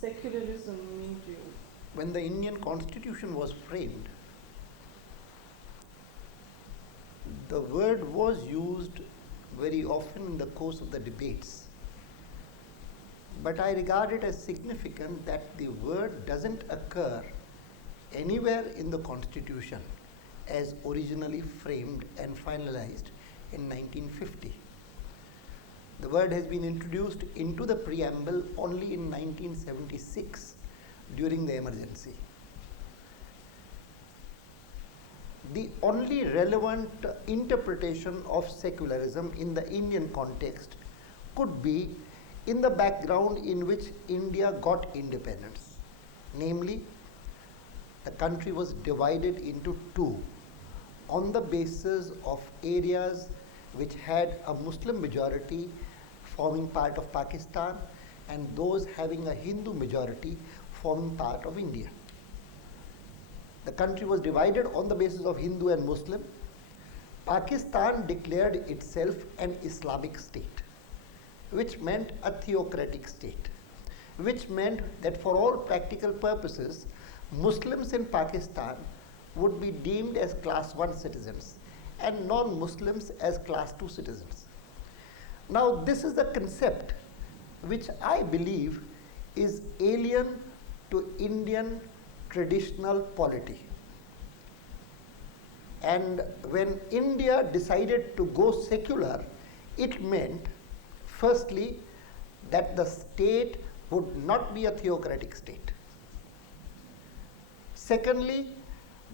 secularism mean to you? When the Indian Constitution was framed, the word was used very often in the course of the debates. But I regard it as significant that the word doesn't occur anywhere in the Constitution as originally framed and finalized in 1950. The word has been introduced into the preamble only in 1976 during the emergency. The only relevant interpretation of secularism in the Indian context could be in the background in which India got independence. Namely, the country was divided into two on the basis of areas which had a Muslim majority forming part of Pakistan and those having a Hindu majority forming part of India. The country was divided on the basis of Hindu and Muslim. Pakistan declared itself an Islamic state, which meant a theocratic state, which meant that for all practical purposes, Muslims in Pakistan would be deemed as class 1 citizens and non-Muslims as class 2 citizens. Now, this is a concept which I believe is alien to Indian traditional polity. And when India decided to go secular, it meant, firstly, that the state would not be a theocratic state. Secondly,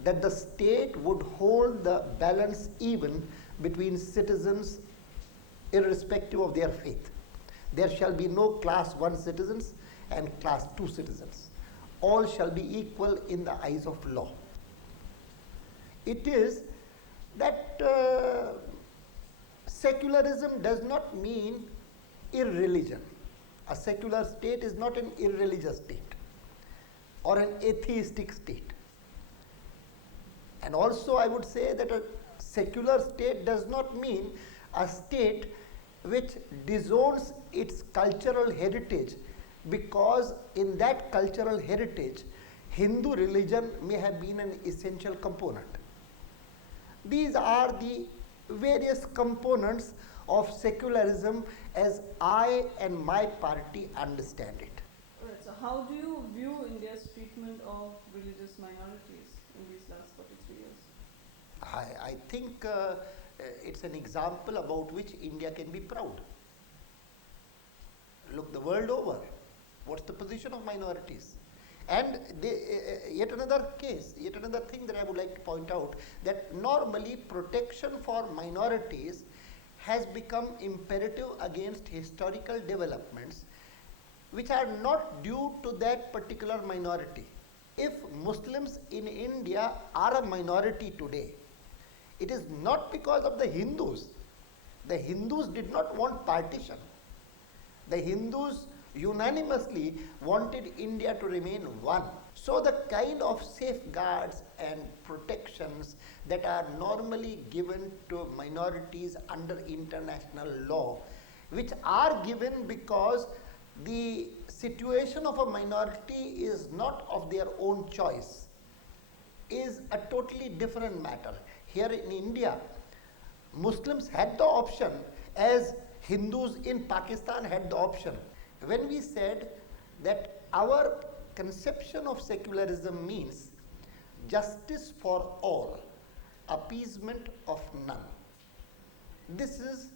that the state would hold the balance even between citizens irrespective of their faith. There shall be no class 1 citizens and class 2 citizens. All shall be equal in the eyes of law. It is that secularism does not mean irreligion. A secular state is not an irreligious state or an atheistic state. And also I would say that a secular state does not mean a state which disowns its cultural heritage, because in that cultural heritage, Hindu religion may have been an essential component. These are the various components of secularism as I and my party understand it. Alright, so how do you view India's treatment of religious minorities in these last 43 years? I think it's an example about which India can be proud. Look the world over. What's the position of minorities? And yet another case, yet another thing that I would like to point out, that normally protection for minorities has become imperative against historical developments which are not due to that particular minority. If Muslims in India are a minority today, it is not because of the Hindus. The Hindus did not want partition. The Hindus unanimously wanted India to remain one. So the kind of safeguards and protections that are normally given to minorities under international law, which are given because the situation of a minority is not of their own choice, is a totally different matter. Here in India, Muslims had the option as Hindus in Pakistan had the option. When we said that our conception of secularism means justice for all, appeasement of none. This is,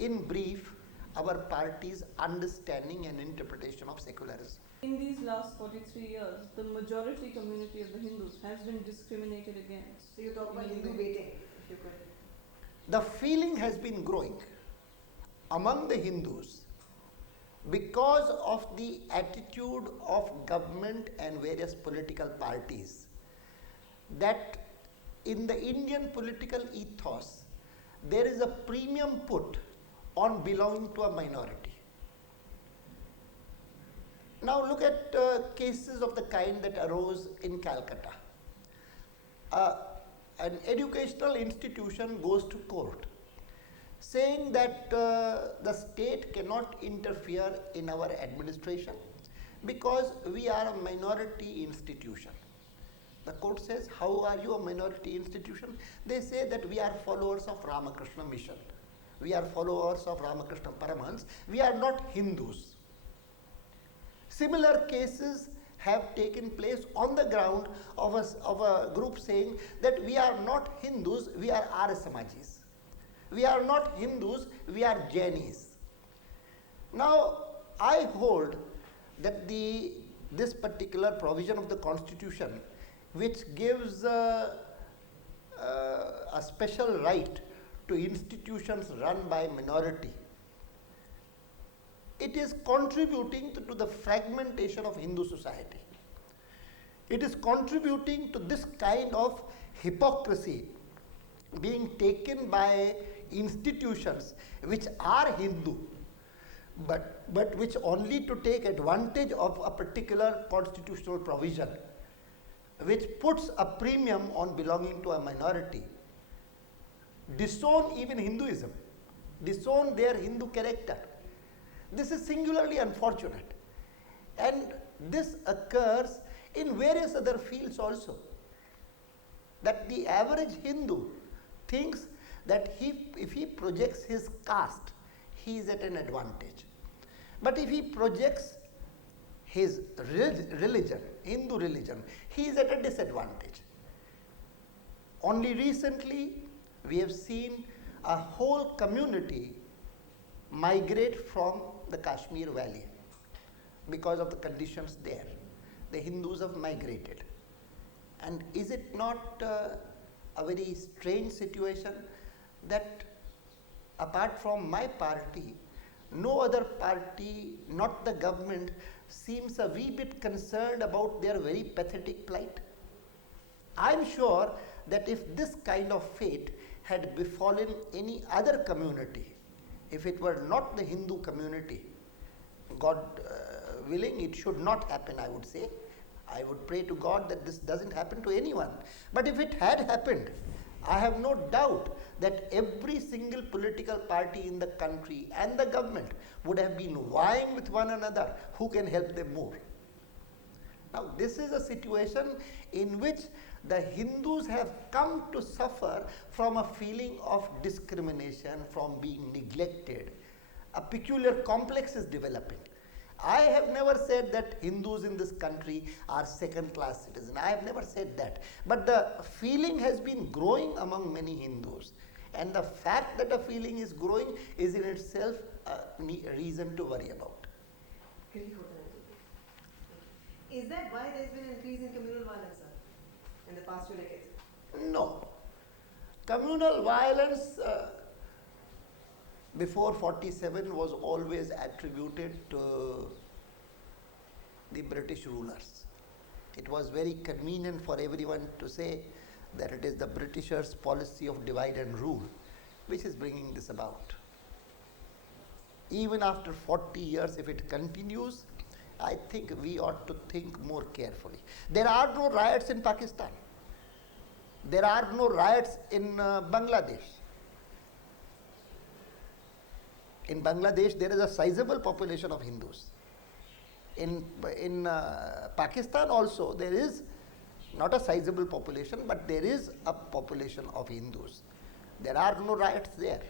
in brief, our party's understanding and interpretation of secularism. In these last 43 years, the majority community of the Hindus has been discriminated against. So you talk about Hindu baiting, if you could. The feeling has been growing among the Hindus because of the attitude of government and various political parties that in the Indian political ethos there is a premium put on belonging to a minority. Now look at cases of the kind that arose in Calcutta. An educational institution goes to court saying that the state cannot interfere in our administration because we are a minority institution. The court says, how are you a minority institution? They say that we are followers of Ramakrishna mission. We are followers of Ramakrishna Paramahans. We are not Hindus. Similar cases have taken place on the ground of a group saying that we are not Hindus, we are Arya Samajis. We are not Hindus, we are Jainis. Now, I hold that this particular provision of the constitution, which gives a special right to institutions run by minority, it is contributing to the fragmentation of Hindu society. It is contributing to this kind of hypocrisy being taken by institutions which are Hindu, but which only to take advantage of a particular constitutional provision, which puts a premium on belonging to a minority, disown even Hinduism, disown their Hindu character. This is singularly unfortunate, and this occurs in various other fields also, that the average Hindu thinks that if he projects his caste, he is at an advantage. But if he projects his religion, Hindu religion, he is at a disadvantage. Only recently, we have seen a whole community migrate from the Kashmir Valley because of the conditions there. The Hindus have migrated. And is it not a very strange situation that apart from my party, no other party, not the government, seems a wee bit concerned about their very pathetic plight? I am sure that if this kind of fate had befallen any other community, if it were not the Hindu community, God willing, it should not happen, I would say. I would pray to God that this doesn't happen to anyone. But if it had happened, I have no doubt that every single political party in the country and the government would have been vying with one another who can help them more. Now, this is a situation in which the Hindus have come to suffer from a feeling of discrimination, from being neglected. A peculiar complex is developing. I have never said that Hindus in this country are second-class citizens. I have never said that. But the feeling has been growing among many Hindus. And the fact that a feeling is growing is in itself a reason to worry about. Is that why there's been an increase in communal violence, sir, in the past 2 decades? No. Communal violence before 47 was always attributed to the British rulers. It was very convenient for everyone to say that it is the Britishers' policy of divide and rule which is bringing this about. Even after 40 years, if it continues, I think we ought to think more carefully. There are no riots in Pakistan. There are no riots in Bangladesh. In Bangladesh, there is a sizable population of Hindus. In Pakistan also, there is not a sizable population, but there is a population of Hindus. There are no riots there.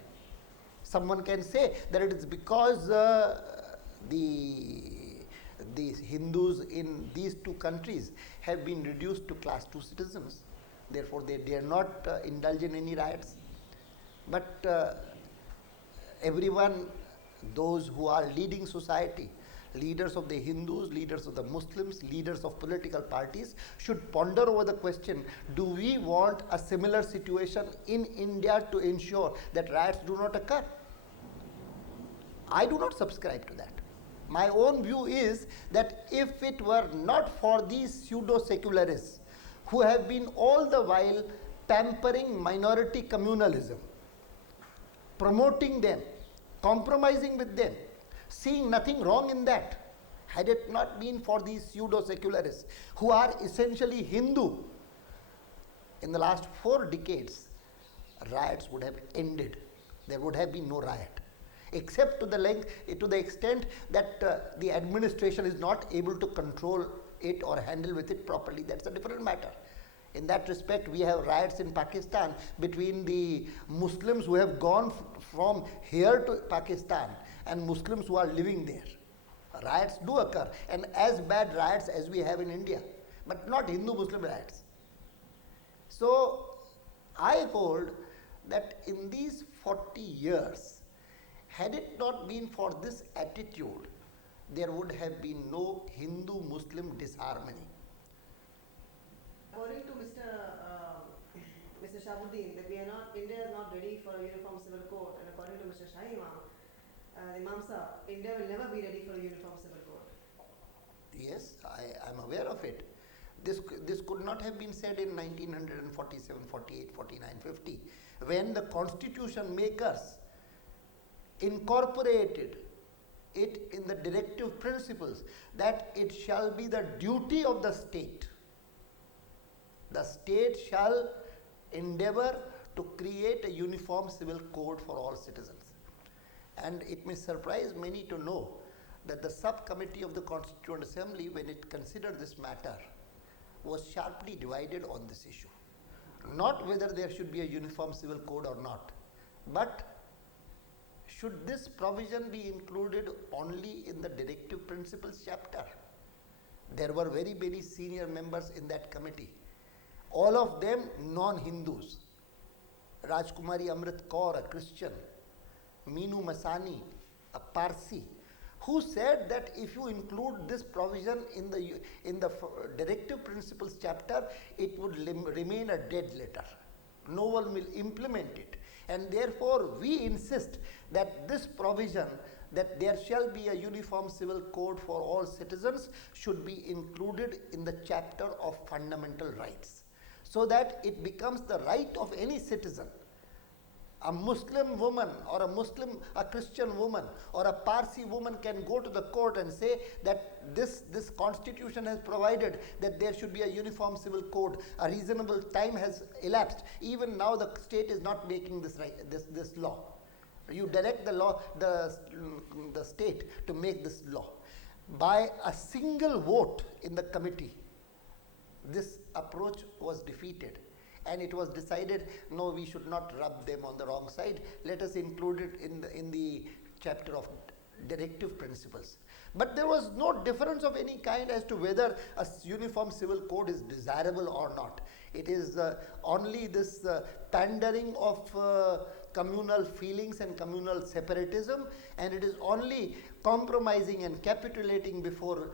Someone can say that it is because the Hindus in these two countries have been reduced to class 2 citizens. Therefore, they dare not indulge in any riots. But everyone, those who are leading society, leaders of the Hindus, leaders of the Muslims, leaders of political parties, should ponder over the question, do we want a similar situation in India to ensure that riots do not occur? I do not subscribe to that. My own view is that if it were not for these pseudo-secularists who have been all the while pampering minority communalism, promoting them, compromising with them, seeing nothing wrong in that, had it not been for these pseudo-secularists who are essentially Hindu, in the last 4 decades, riots would have ended. There would have been no riot. except to the extent that the administration is not able to control it or handle with it properly. That's a different matter. In that respect, we have riots in Pakistan between the Muslims who have gone from here to Pakistan and Muslims who are living there. Riots do occur, and as bad riots as we have in India, but not Hindu-Muslim riots. So, I hold that in these 40 years, had it not been for this attitude, there would have been no Hindu-Muslim disharmony. According to Mr. Shabuddin, that India is not ready for a uniform civil code, and according to Mr. Shahimam, Imam Sahib, India will never be ready for a uniform civil code. Yes, I am aware of it. This could not have been said in 1947, 48, 49, 50, when the constitution makers incorporated it in the directive principles that it shall be the duty of the state. The state shall endeavor to create a uniform civil code for all citizens. And it may surprise many to know that the subcommittee of the Constituent Assembly, when it considered this matter, was sharply divided on this issue. Not whether there should be a uniform civil code or not, but should this provision be included only in the directive principles chapter? There were very, very senior members in that committee, all of them non-Hindus. Rajkumari Amrit Kaur, a Christian, Meenu Masani, a Parsi, who said that if you include this provision in the directive principles chapter, it would remain a dead letter. No one will implement it. And therefore, we insist that this provision, that there shall be a uniform civil code for all citizens, should be included in the chapter of fundamental rights, so that it becomes the right of any citizen. A Muslim woman or a Christian woman or a Parsi woman can go to the court and say that this constitution has provided that there should be a uniform civil code. A reasonable time has elapsed. Even now the state is not making this law. You direct the state to make this law. By a single vote in the committee, this approach was defeated. And it was decided, no, we should not rub them on the wrong side. Let us include it in the chapter of directive principles. But there was no difference of any kind as to whether a uniform civil code is desirable or not. It is only this pandering of communal feelings and communal separatism, and it is only compromising and capitulating before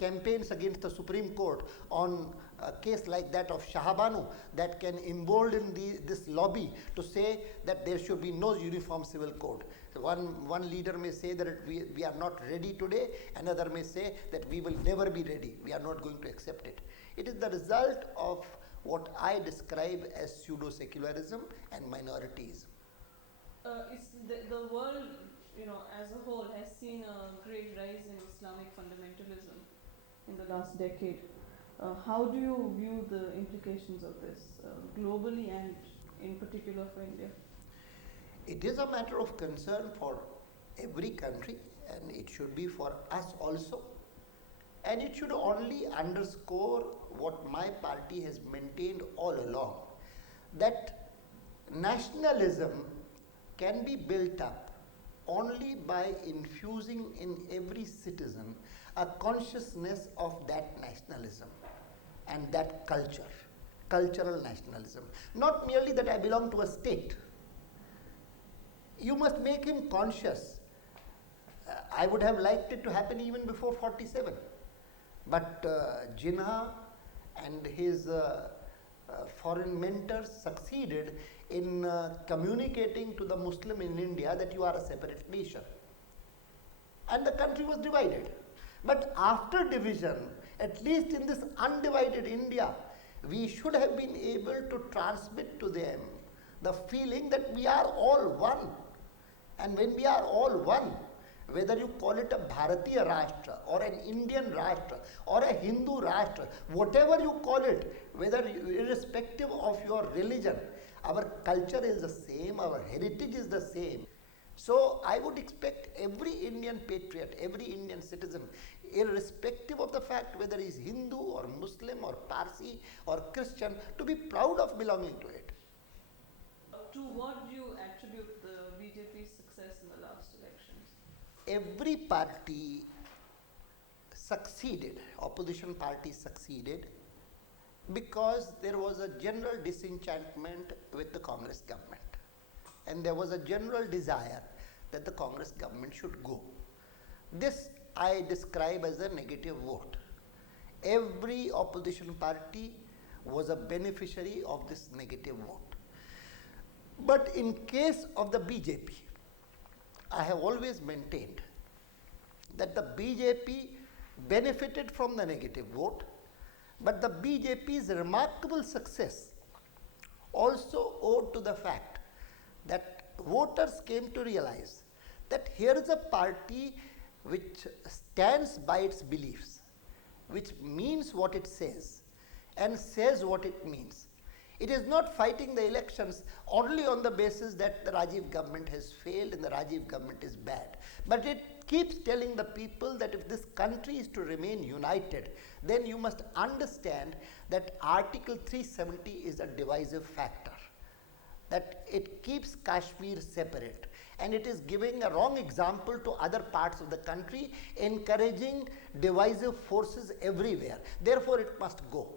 campaigns against the Supreme Court on a case like that of Shahabanu that can embolden this lobby to say that there should be no uniform civil code. So one leader may say that we are not ready today, another may say that we will never be ready, we are not going to accept it. It is the result of what I describe as pseudo-secularism and minorities. It's the world, as a whole, has seen a great rise in Islamic fundamentalism in the last decade. How do you view the implications of this globally and in particular for India? It is a matter of concern for every country, and it should be for us also. And it should only underscore what my party has maintained all along, that nationalism can be built up only by infusing in every citizen a consciousness of that nationalism and that cultural nationalism. Not merely that I belong to a state. You must make him conscious. I would have liked it to happen even before 47. But Jinnah and his foreign mentors succeeded in communicating to the Muslim in India that you are a separate nation. And the country was divided. But after division, at least in this undivided India, we should have been able to transmit to them the feeling that we are all one. And when we are all one, whether you call it a Bharatiya Rashtra or an Indian Rashtra or a Hindu Rashtra, whatever you call it, irrespective of your religion, our culture is the same, our heritage is the same. So I would expect every Indian patriot, every Indian citizen, irrespective of the fact whether he is Hindu or Muslim or Parsi or Christian, to be proud of belonging to it. To what do you attribute the BJP's success in the last elections? Every party succeeded, opposition parties succeeded, because there was a general disenchantment with the Congress government. And there was a general desire that the Congress government should go. This I describe as a negative vote. Every opposition party was a beneficiary of this negative vote. But in case of the BJP, I have always maintained that the BJP benefited from the negative vote, but the BJP's remarkable success also owed to the fact that voters came to realize that here is a party which stands by its beliefs, which means what it says and says what it means. It is not fighting the elections only on the basis that the Rajiv government has failed and the Rajiv government is bad. But it keeps telling the people that if this country is to remain united, then you must understand that Article 370 is a divisive factor, that it keeps Kashmir separate, and it is giving a wrong example to other parts of the country, encouraging divisive forces everywhere. Therefore, it must go.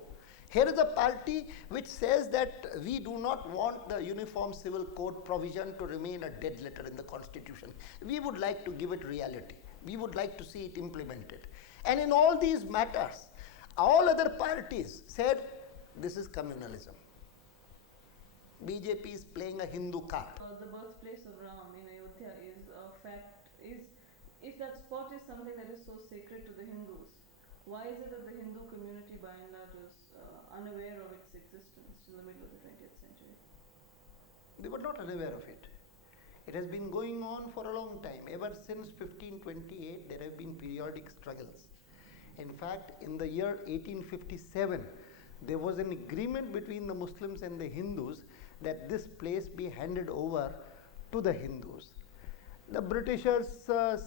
Here is a party which says that we do not want the Uniform Civil Code provision to remain a dead letter in the constitution. We would like to give it reality. We would like to see it implemented. And in all these matters, all other parties said this is communalism. BJP is playing a Hindu card. The birthplace of Ram in Ayodhya is a fact. If that spot is something that is so sacred to the Hindus, why is it that the Hindu community by and large is unaware of its existence in the middle of the 20th century? They were not unaware of it. It has been going on for a long time. Ever since 1528, there have been periodic struggles. In fact, in the year 1857, there was an agreement between the Muslims and the Hindus that this place be handed over to the Hindus. The Britishers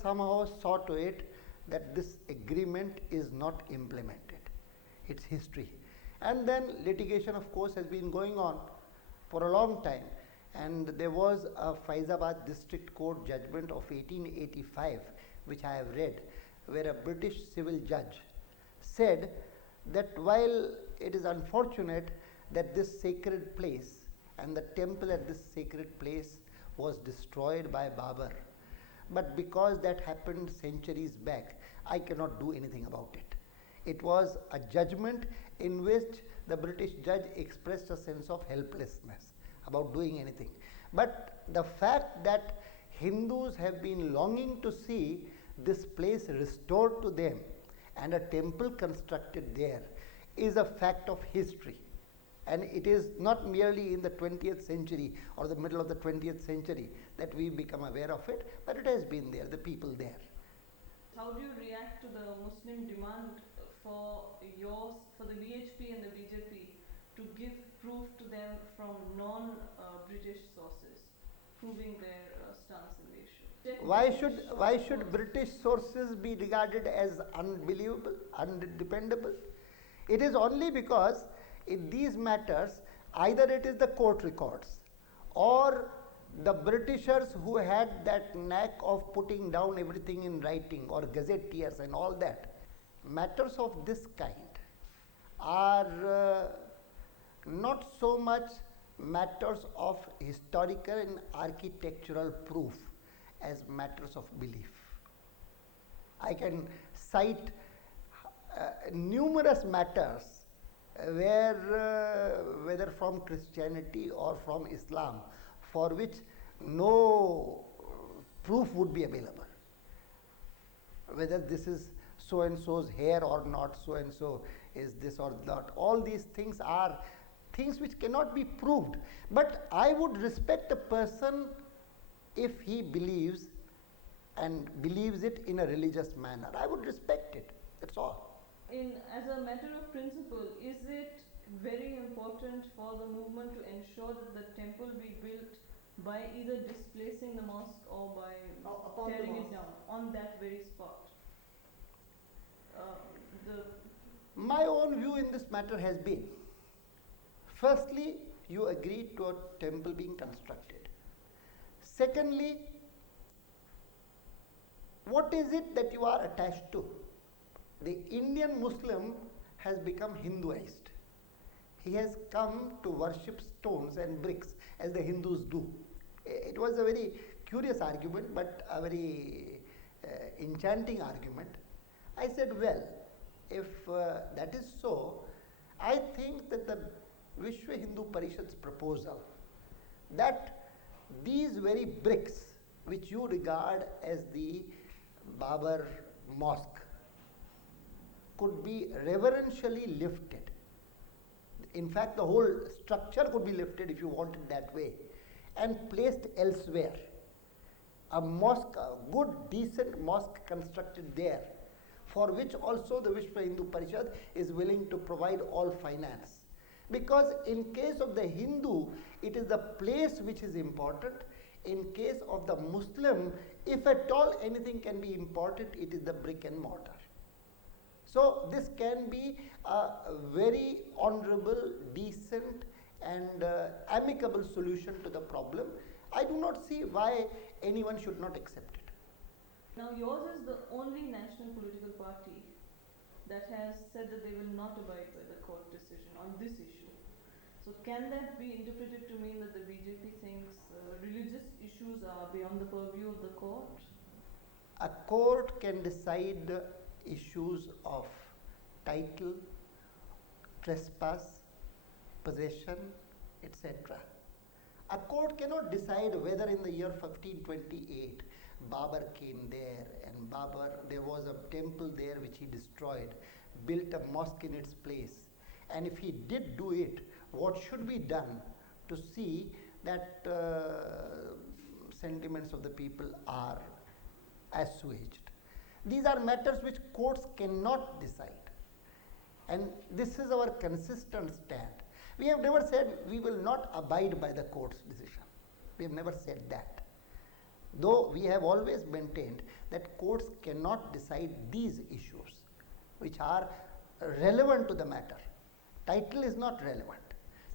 somehow saw to it that this agreement is not implemented. It's history. And then litigation, of course, has been going on for a long time. And there was a Faizabad District Court judgment of 1885, which I have read, where a British civil judge said that while it is unfortunate that this sacred place and the temple at this sacred place was destroyed by Babur, but because that happened centuries back, I cannot do anything about it. It was a judgment in which the British judge expressed a sense of helplessness about doing anything. But the fact that Hindus have been longing to see this place restored to them and a temple constructed there is a fact of history. And it is not merely in the 20th century or the middle of the 20th century that we become aware of it, but it has been there, the people there. How do you react to the Muslim demand for the BHP and the BJP to give proof to them from non-British sources, proving their stance in the issue? Why should British sources be regarded as unbelievable, undependable? It is only because in these matters, either it is the court records or the Britishers who had that knack of putting down everything in writing, or gazetteers and all that. Matters of this kind are not so much matters of historical and architectural proof as matters of belief. I can cite numerous matters where whether from Christianity or from Islam, for which no proof would be available. Whether this is so and so's hair or not, so and so is this or that. All these things are things which cannot be proved. But I would respect a person if he believes and believes it in a religious manner. I would respect it. That's all. As a matter of principle, is it very important for the movement to ensure that the temple be built by either displacing the mosque or by Upon the tearing it mosque. down on that very spot. The My own view in this matter has been, firstly, you agreed to a temple being constructed. Secondly, what is it that you are attached to? The Indian Muslim has become Hinduized. He has come to worship stones and bricks as the Hindus do. It was a very curious argument, but a very enchanting argument. I said, well, if that is so, I think that the Vishwa Hindu Parishad's proposal that these very bricks which you regard as the Babar mosque could be reverentially lifted. In fact, the whole structure could be lifted if you want it that way and placed elsewhere. A mosque, a good, decent mosque constructed there, for which also the Vishwa Hindu Parishad is willing to provide all finance. Because in case of the Hindu, it is the place which is important. In case of the Muslim, if at all anything can be important, it is the brick and mortar. So this can be a very honorable, decent and amicable solution to the problem. I do not see why anyone should not accept it. Now yours is the only national political party that has said that they will not abide by the court decision on this issue. So can that be interpreted to mean that the BJP thinks religious issues are beyond the purview of the court? A court can decide issues of title, trespass, possession, etc. A court cannot decide whether in the year 1528 Babar came there and there was a temple there which he destroyed, built a mosque in its place, and if he did do it, what should be done to see that sentiments of the people are assuaged. These are matters which courts cannot decide, and this is our consistent stand. We have never said we will not abide by the court's decision. We have never said that. Though we have always maintained that courts cannot decide these issues which are relevant to the matter. Title is not relevant.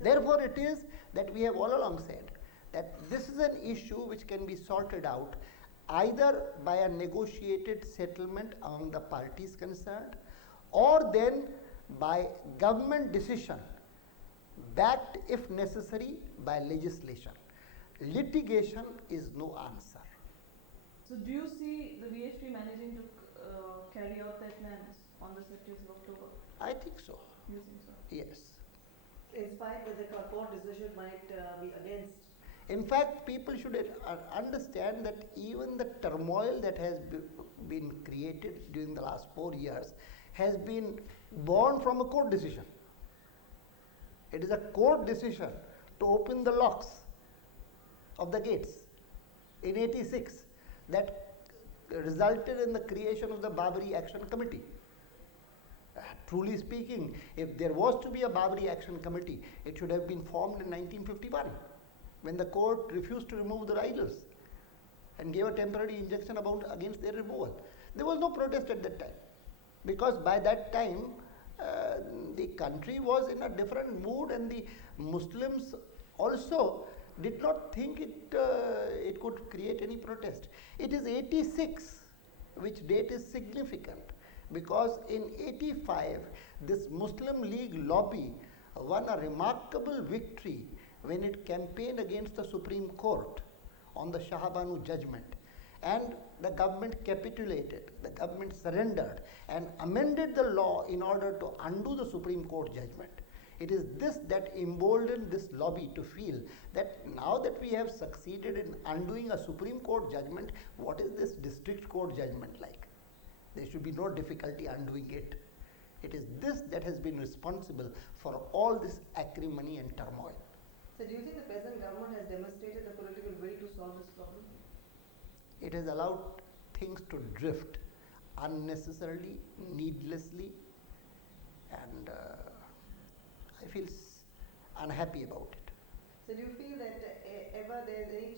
Therefore, it is that we have all along said that this is an issue which can be sorted out either by a negotiated settlement among the parties concerned, or then by government decision, backed if necessary by legislation. Litigation is no answer. So do you see the VHP managing to carry out their plans on the 30th of October? I think so. You think so? Yes. In spite that the court decision might be against. In fact, people should understand that even the turmoil that has been created during the last 4 years has been born from a court decision. It is a court decision to open the locks of the gates in 86 that resulted in the creation of the Babri Action Committee. Truly speaking, if there was to be a Babri Action Committee, it should have been formed in 1951 when the court refused to remove the idols and gave a temporary injunction against their removal. There was no protest at that time, because by that time the country was in a different mood, and the Muslims also did not think it could create any protest. It is 86, which date is significant, because in 85 this Muslim League lobby won a remarkable victory when it campaigned against the Supreme Court on the Shah Banu judgment, and the government capitulated, the government surrendered and amended the law in order to undo the Supreme Court judgment. It is this that emboldened this lobby to feel that now that we have succeeded in undoing a Supreme Court judgment, what is this district court judgment like? There should be no difficulty undoing it. It is this that has been responsible for all this acrimony and turmoil. So do you think the present government has demonstrated the political will to solve this problem? It has allowed things to drift unnecessarily, needlessly, and I feel unhappy about it. So do you feel that ever there is any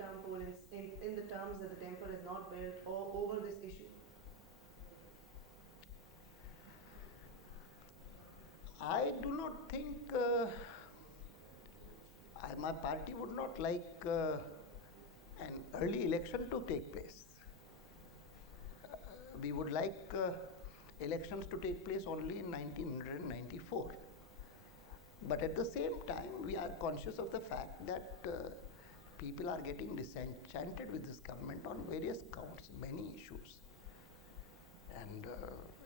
midterm poll in the terms that the temple is not built over this issue? I do not think my party would not like an early election to take place. We would like elections to take place only in 1994. But at the same time, we are conscious of the fact that people are getting disenchanted with this government on various counts, many issues. And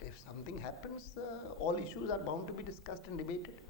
if something happens, all issues are bound to be discussed and debated.